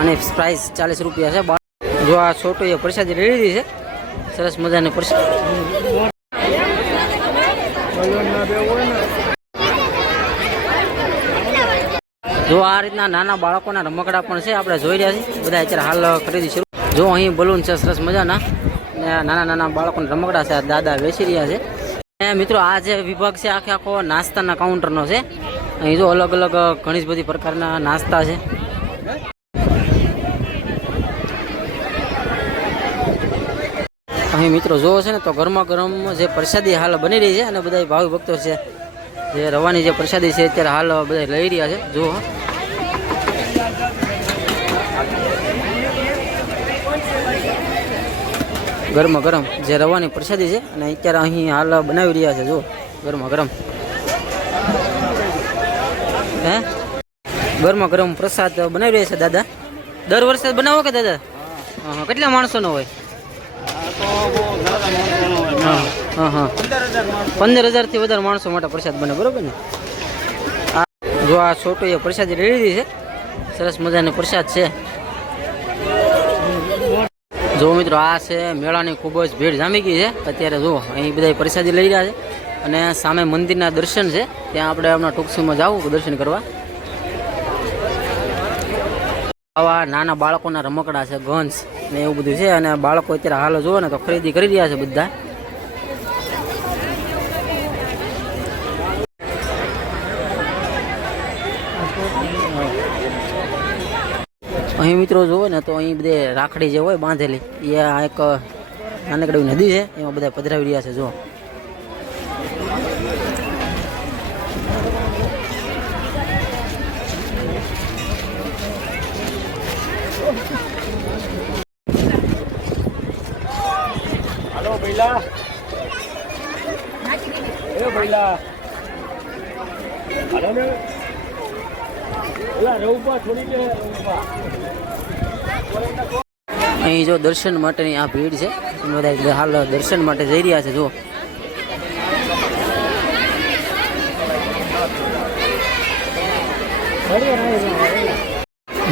આની પ્રાઇસ 40 રૂપિયા છે। જો આ છોટો એ પ્રસાદી લઈ લીધી છે, સરસ મજાની પ્રસાદ। જો આ રીતના નાના બાળકોના રમકડા પણ છે, આપણે જોઈ રહ્યા છીએ બધા અત્યારે હાલ ખરીદી શરૂ। જો અહીં બલૂન છે સરસ મજાના, ને નાના નાના બાળકોના રમકડા છે, દાદા વેચી રહ્યા છે। અને મિત્રો આ જે વિભાગ છે આખે આખો નાસ્તાના કાઉન્ટરનો છે। અહીં જો અલગ અલગ ઘણી બધી પ્રકારના નાસ્તા છે। અહીં મિત્રો જોવો છે ને તો ગરમા ગરમ જે પ્રસાદી હાલ બની રહી છે, અને બધા ભાવિ ભક્તો છે જે રવાની જે પ્રસાદી છે અત્યારે હાલ બધા લઈ રહ્યા છે। જુઓ ગરમા ગરમ જે રવાની પ્રસાદી છે, અને અત્યારે અહીં હાલ બનાવી રહ્યા છે। જુઓ ગરમા ગરમ ગરમા ગરમ પ્રસાદ બનાવી રહ્યા છે દાદા। દર વર્ષે બનાવો કે દાદા? હા, કેટલા માણસોનો હોય? 15,000 થી વધારે માણસો માટે પ્રસાદ બને, બરોબર ને? જો આ છોટો એ પ્રસાદી લઈ લીધી છે, સરસ મજાની પ્રસાદ છે। જો મિત્રો આ છે મેળાની ખૂબ જ ભીડ જામી ગઈ છે અત્યારે। જુઓ અહીં બધા પ્રસાદી લઈ રહ્યા છે, અને સામે મંદિરના દર્શન છે, ત્યાં આપણે હમણાં ટૂંક સમયમાં જાવું દર્શન કરવા। આવા નાના બાળકોના રમકડા છે, ગન્સ ને એવું બધું છે, અને બાળકો અત્યારે હાલ જુઓ ને તો ખરીદી કરી રહ્યા છે બધા। અહીં મિત્રો જુઓ ને તો અહીં બધે રાખડી જે હોય બાંધેલી, એ આ એક નાનકડી નદી છે, એમાં બધા પધરાવી રહ્યા છે। જુઓ અહીં જો દર્શન માટેની આ ભીડ છે, બધા હાલ દર્શન માટે જઈ રહ્યા છે। જો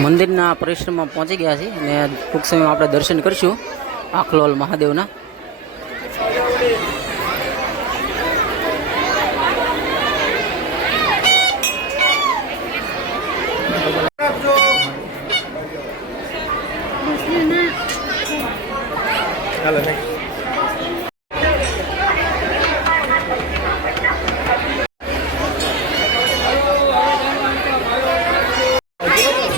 મંદિરના પરિસરમાં પહોંચી ગયા છીએ, અને ટૂંક સમયમાં આપણે દર્શન કરીશું આખલોલ મહાદેવના।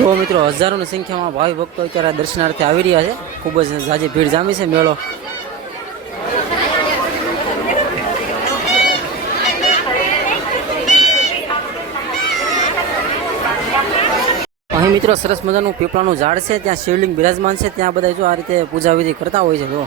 જો મિત્રો હજારોની સંખ્યામાં ભાવિ ભક્તો અત્યારે દર્શનાર્થે આવી રહ્યા છે। ખૂબ જ ઝાઝી ભીડ જામી છે મેળો। અહીં મિત્રો સરસ મજાનું પીપળાનું ઝાડ છે, ત્યાં શિવલિંગ બિરાજમાન છે, ત્યાં બધા જો આ રીતે પૂજા વિધિ કરતા હોય છે। જો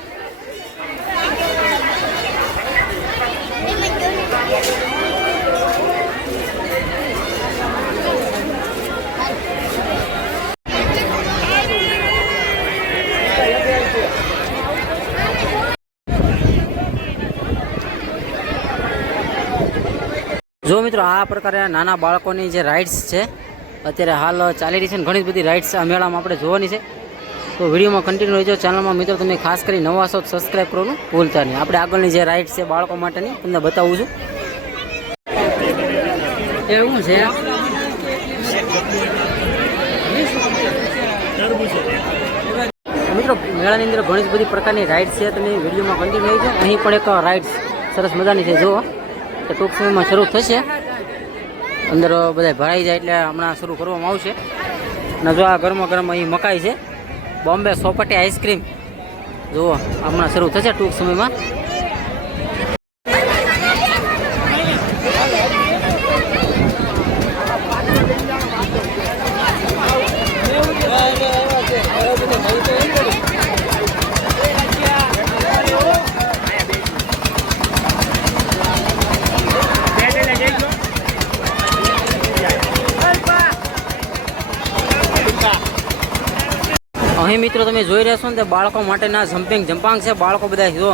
જો મિત્રો આ પ્રકારે નાના બાળકોની જે રાઇડ્સ છે અત્યારે હાલ ચાલી રહી છે, ને ઘણી બધી રાઇડ્સ આ મેળામાં આપણે જોવાની છે। તો વિડીયોમાં કન્ટિન્યુ રહેજો। ચેનલમાં મિત્રો તમે ખાસ કરી નવા છો સબસ્ક્રાઈબ કરવાનું ભૂલતા નહીં। આપણે આગળની જે રાઇડ્સ છે બાળકો માટેની તમને બતાવું છું। એવું છે મિત્રો મેળાની અંદર ઘણી બધી પ્રકારની રાઇડ્સ છે, તમે વિડીયોમાં કન્ટિન્યુ રહેજો। અહીં પણ એક રાઇડ્સ સરસ મજાની છે, જુઓ તો ટૂંક સમયમાં શરૂ થશે। અંદર બધા ભરાઈ જાય એટલે હમણાં શરૂ કરવામાં આવશે। અને જો આ ગરમા ગરમ અહીં મકાઈ છે, બોમ્બે સોપાટી આઈસ્ક્રીમ, જુઓ હમણાં શરૂ થશે ટૂંક સમયમાં। અહીં મિત્રો તમે જોઈ રહ્યા છો ને તે બાળકો માટેના જમ્પિંગ જમ્પાંગ છે, બાળકો બધા જો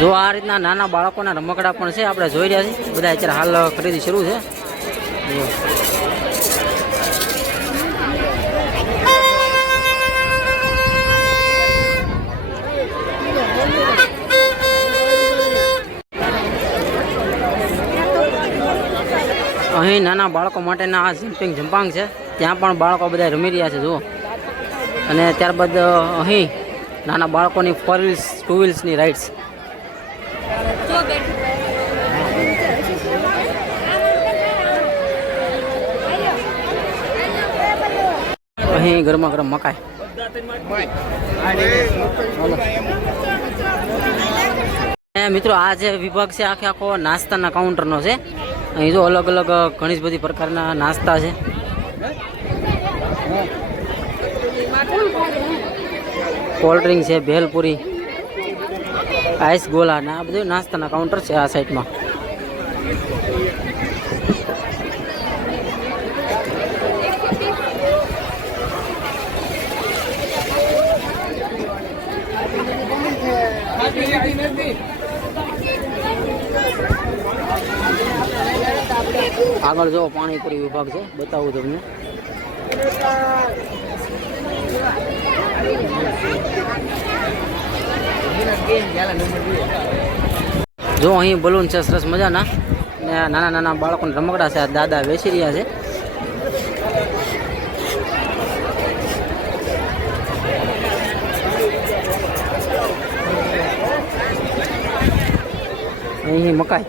જો આ રીતના નાના બાળકોના રમકડા પણ છે, આપણે જોઈ રહ્યા છીએ. બધા અત્યારે હાલ ખરીદી શરૂ છે. અહીં નાના બાળકો માટેના આ જમ્પાંગ છે, ત્યાં પણ બાળકો બધા રમી રહ્યા છે જુઓ. અને ત્યારબાદ અહીં નાના બાળકોની 4 વ્હીલ્સ 2 વ્હીલ્સની રાઇડ્સ. અહીં ગરમા ગરમ મકાઈ. મિત્રો આ જે વિભાગ છે આખો નાસ્તાના કાઉન્ટરનો છે. અહીં જો અલગ અલગ ઘણી બધી પ્રકારના નાસ્તા છે. કોલ્ડ ડ્રિંક છે, ભેલપુરી, આઈસ ગોલા ને આ બધું નાસ્તાના કાઉન્ટર છે આ સાઈડમાં. આગળ જો પાણીપુરી વિભાગ છે, બતાવું તમને. જો અહીં બલૂન છે સરસ મજાના, ને નાના નાના બાળકોને રમકડા છે. દાદા વેચી રહ્યા છે. અહીં મકાઈ.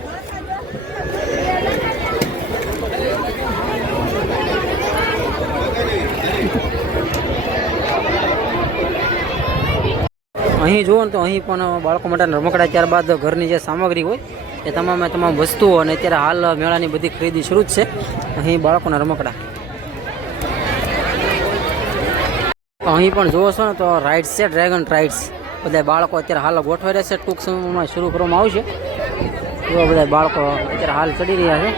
અહીં જુઓ ને તો અહીં પણ બાળકો માટેના રમકડા, ત્યારબાદ ઘરની જે સામગ્રી હોય એ તમામ વસ્તુઓ, અને અત્યારે હાલ મેળાની બધી ખરીદી શરૂ જ છે. અહીં બાળકોના રમકડા. અહીં પણ જુઓ છો ને તો રાઇડ્સ છે, ડ્રેગન રાઇડ્સ. બધા બાળકો અત્યારે હાલ ગોઠવાઈ રહ્યા છે. ટૂંક સમયમાં શરૂ કરવામાં આવશે. એવા બધા બાળકો અત્યારે હાલ ચડી રહ્યા છે.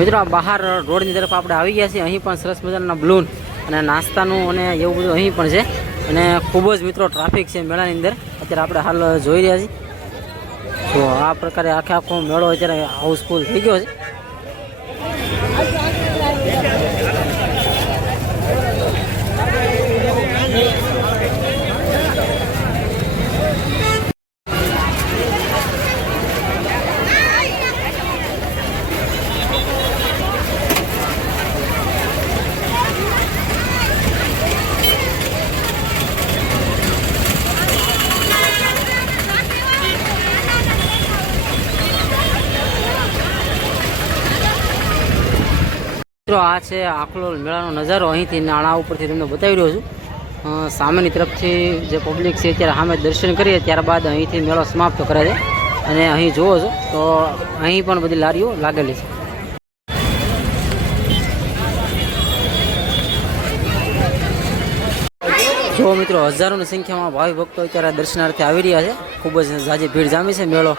મિત્રો આ બહાર રોડની તરફ આપણે આવી ગયા છીએ. અહીં પણ સરસ મજાના બલૂન અને નાસ્તાનું અને એવું બધું અહીં પણ છે. અને ખૂબ જ મિત્રો ટ્રાફિક છે મેળાની અંદર. અત્યારે આપણે હાલ જોઈ રહ્યા છીએ. તો આ પ્રકારે આખો મેળો અત્યારે હાઉસફુલ થઈ ગયો છે. આ છે આખલો મેળાનો નજારો. અહીંથી નાણા ઉપરથી તમને બતાવી રહ્યો છું. સામેની તરફથી જે પબ્લિક છે ત્યારે સામે દર્શન કરીએ, ત્યારબાદ અહીંથી મેળો સમાપ્ત કરે છે. અને અહીં જુઓ છો તો અહીં પણ બધી લારીઓ લાગેલી છે. જો મિત્રો હજારોની સંખ્યામાં ભાવિ ભક્તો અત્યારે દર્શનાર્થે આવી રહ્યા છે. ખૂબ જ ઝાઝી ભીડ જામી છે. મેળો